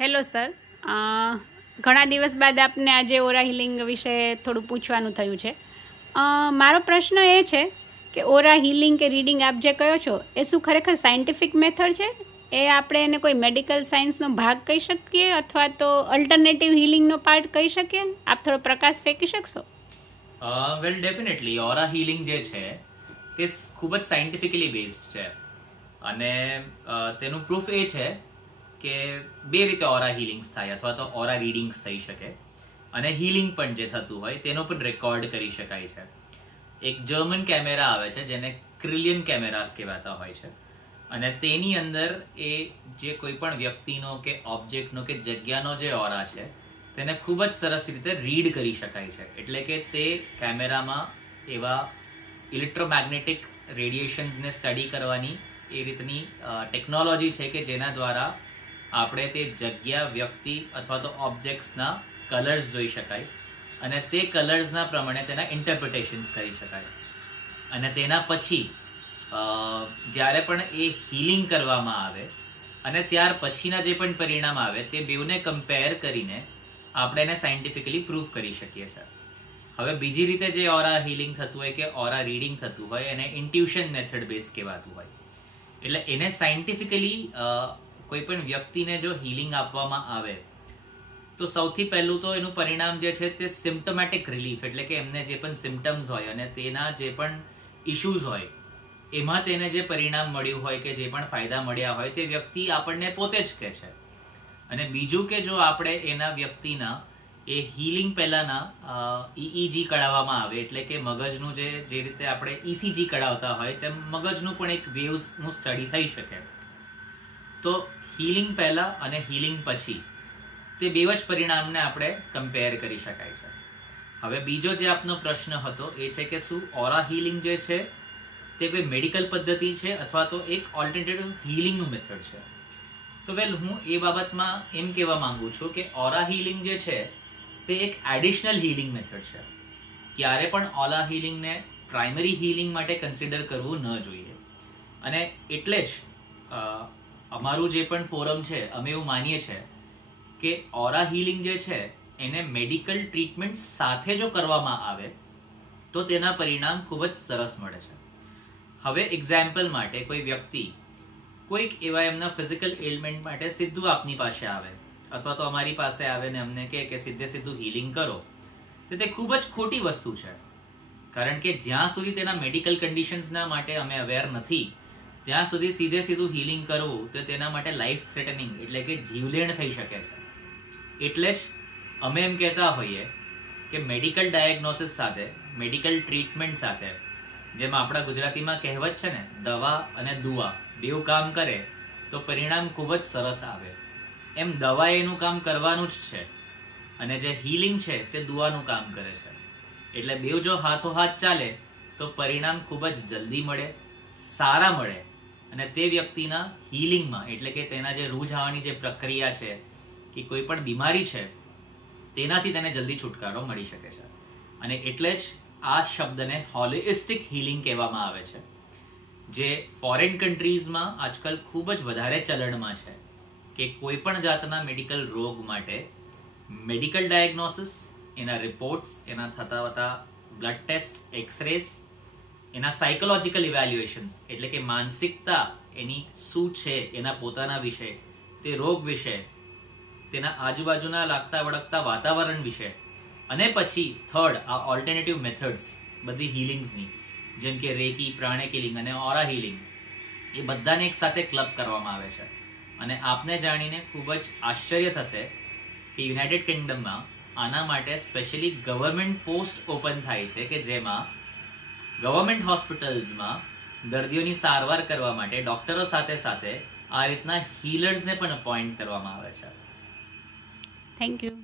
Hello sir, ઘણા દિવસ બાદ આપને આજે ઓરા હિલિંગ વિશે થોડું પૂછવાનું થયું છે. મારો પ્રશ્ન એ છે કે ઓરા હિલિંગ કે રીડિંગ આપ જે કહો છો એ શું ખરેખર સાયન્ટિફિક મેથડ છે? એ આપણે એને કોઈ મેડિકલ સાયન્સનો ભાગ કહી શકીએ અથવા તો અલ્ટરનેટિવ હિલિંગનો પાર્ટ કહી શકીએ? આપ થોડો પ્રકાશ ફેંકી શકશો? વેલ ડેફિનેટલી ઓરા હિલિંગ જે છે તે ખૂબ જ સાયન્ટિફિકલી બેઝડ છે અને તેનું પ્રૂફ એ છે કે બે રીતે ઓરા હિલિંગ્સ થાય અથવા તો ઓરા રીડિંગ્સ થઈ શકે અને હિલિંગ પણ જે થતું હોય તેનો પણ રેકોર્ડ કરી શકાય છે. એક જર્મન કેમેરા આવે છે જેને ક્રિલિયન કેમેરાસ કહેવાતા હોય છે અને તેની અંદર એ જે કોઈ પણ વ્યક્તિનો કે ઓબ્જેક્ટનો કે જગ્યાનો જે ઓરા છે તેને ખૂબ જ સરસ રીતે રીડ કરી શકાય છે. એટલે કે તે કેમેરામાં એવા ઇલેક્ટ્રોમેગ્નેટિક રેડિયેશન્સને સ્ટડી કરવાની એ રીતની ટેકનોલોજી છે કે જેના દ્વારા આપણે તે જગ્યા, વ્યક્તિ અથવા તો ઓબ્જેક્ટ્સના કલર્સ જોઈ શકાય અને તે કલર્સના પ્રમાણે તેના ઇન્ટરપ્રિટેશન્સ કરી શકાય અને તેના પછી જ્યારે પણ એ હીલિંગ કરવામાં આવે અને ત્યાર પછીના જે પણ પરિણામ આવે તે બેઉને કમ્પેર કરીને આપણે એને સાયન્ટિફિકલી પ્રૂફ કરી શકીએ છીએ. હવે બીજી રીતે જે ઓરા હીલિંગ થતું હોય કે ઓરા રીડિંગ થતું હોય એને ઇન્ટ્યુશન મેથડ બેઝ કહેવાતું હોય. એટલે એને સાયન્ટિફિકલી કોઈ પણ વ્યક્તિને જો હીલિંગ આપવામાં આવે તો સૌથી પહેલું તો એનું પરિણામ જે છે તે સિમ્ટમેટિક રિલીફ, એટલે કે એમને જે પણ સિમ્ટમ્સ હોય અને તેના જે પણ ઇશ્યુઝ હોય એમાં તેને જે પરિણામ મળ્યું હોય કે જે પણ ફાયદા મળ્યા હોય તે વ્યક્તિ આપણને પોતે જ કહે છે. અને બીજું કે જો આપણે એના વ્યક્તિના એ હીલિંગ પહેલાના EEG કઢાવવામાં આવે, એટલે કે મગજનું જે રીતે આપણે ECG કઢાવતા હોય તેમ મગજનું પણ એક વેવ્સનું સ્ટડી થઈ શકે. તો હીલિંગ પહેલા અને હીલિંગ પછી તે બે જ પરિણામને આપણે કમ્પેર કરી શકાય છે. હવે બીજો જે આપનો પ્રશ્ન હતો એ છે કે શું ઓરા હીલિંગ જે છે તે કોઈ મેડિકલ પદ્ધતિ છે અથવા તો એક ઓલ્ટરનેટિવ હીલિંગનું મેથડ છે? તો વેલ હું એ બાબતમાં એમ કહેવા માંગુ છું કે ઓરા હીલિંગ જે છે તે એક એડિશનલ હીલિંગ મેથડ છે. ક્યારે પણ ઓરા હીલિંગને પ્રાઇમરી હીલિંગ માટે કન્સિડર કરવું ન જોઈએ અને એટલે જ અમારું જે પણ ફોરમ છે અમે એવું માનીએ છીએ કે ઓરા હીલિંગ જે છે એને મેડિકલ ટ્રીટમેન્ટ સાથે જો કરવામાં આવે તો તેના પરિણામ ખૂબ જ સરસ મળે છે. હવે એક્ઝામ્પલ માટે કોઈ વ્યક્તિ કોઈક એવા એમના ફિઝિકલ એલિમેન્ટ માટે સીધું આપની પાસે આવે અથવા તો અમારી પાસે આવે ને અમને કહે કે સીધું હીલિંગ કરો, તો તે ખૂબ જ ખોટી વસ્તુ છે. કારણ કે જ્યાં સુધી તેના મેડિકલ કન્ડિશન્સના માટે અમે અવેર નથી ત્યાં સુધી સીધું હીલિંગ કરવું તો તેના માટે લાઈફ થ્રેટનિંગ એટલે કે જીવલેણ થઈ શકે છે. એટલે જ અમે એમ કહેતા હોઈએ કે મેડિકલ ડાયગ્નોસિસ સાથે મેડિકલ ટ્રીટમેન્ટ સાથે, જેમ આપણા ગુજરાતીમાં કહેવત છે ને દવા અને દુઆ બેઉ કામ કરે તો પરિણામ ખૂબ જ સરસ આવે, એમ દવા એનું કામ કરવાનું જ છે અને જે હીલિંગ છે તે દુઆનું કામ કરે છે. એટલે બેઉ જો હાથોહાથ ચાલે તો પરિણામ ખૂબ જ જલ્દી મળે, સારા મળે અને તે વ્યક્તિના હીલિંગમાં એટલે કે તેના જે રૂહ જવાની જે પ્રક્રિયા છે કે કોઈ પણ બીમારી છે તેનાથી તેને જલ્દી છુટકારો મળી શકે છે. અને એટલે જ આ શબ્દને હોલિસ્ટિક હીલિંગ કહેવામાં આવે છે, જે ફોરેન કન્ટ્રીઝમાં આજકાલ ખૂબ જ વધારે ચલણમાં છે કે કોઈ પણ જાતના મેડિકલ રોગ માટે મેડિકલ ડાયગ્નોસિસ, એના રિપોર્ટ્સ, એના થતા બ્લડ ટેસ્ટ, એક્સરેસ, એના સાયકોલોજીકલ ઇવેલ્યુએશન્સ એટલે કે માનસિકતા એની શું છે એના પોતાના વિશે, તે રોગ વિશે, તેના આજુબાજુના લાગતા વળગતા વાતાવરણ વિશે અને પછી થર્ડ આ ઓલ્ટરનેટિવ મેથડ્સ બધી હીલિંગ્સની જેમ કે રેકી, પ્રાણિક હીલિંગ અને ઓરા હિલિંગ એ બધાને એક સાથે ક્લબ કરવામાં આવે છે. અને આપને જાણીને ખૂબ જ આશ્ચર્ય થશે કે યુનાઇટેડ કિંગડમમાં આના માટે સ્પેશિયલી ગવર્મેન્ટ પોસ્ટ ઓપન થાય છે કે જેમાં ગવર્મેન્ટ હોસ્પિટલ્સમાં દર્દીઓની સારવાર કરવા માટે ડોક્ટરો સાથે સાથે આ રીતના હીલર્સને પણ અપોઇન્ટ કરવામાં આવે છે. Thank you.